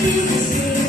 Sim.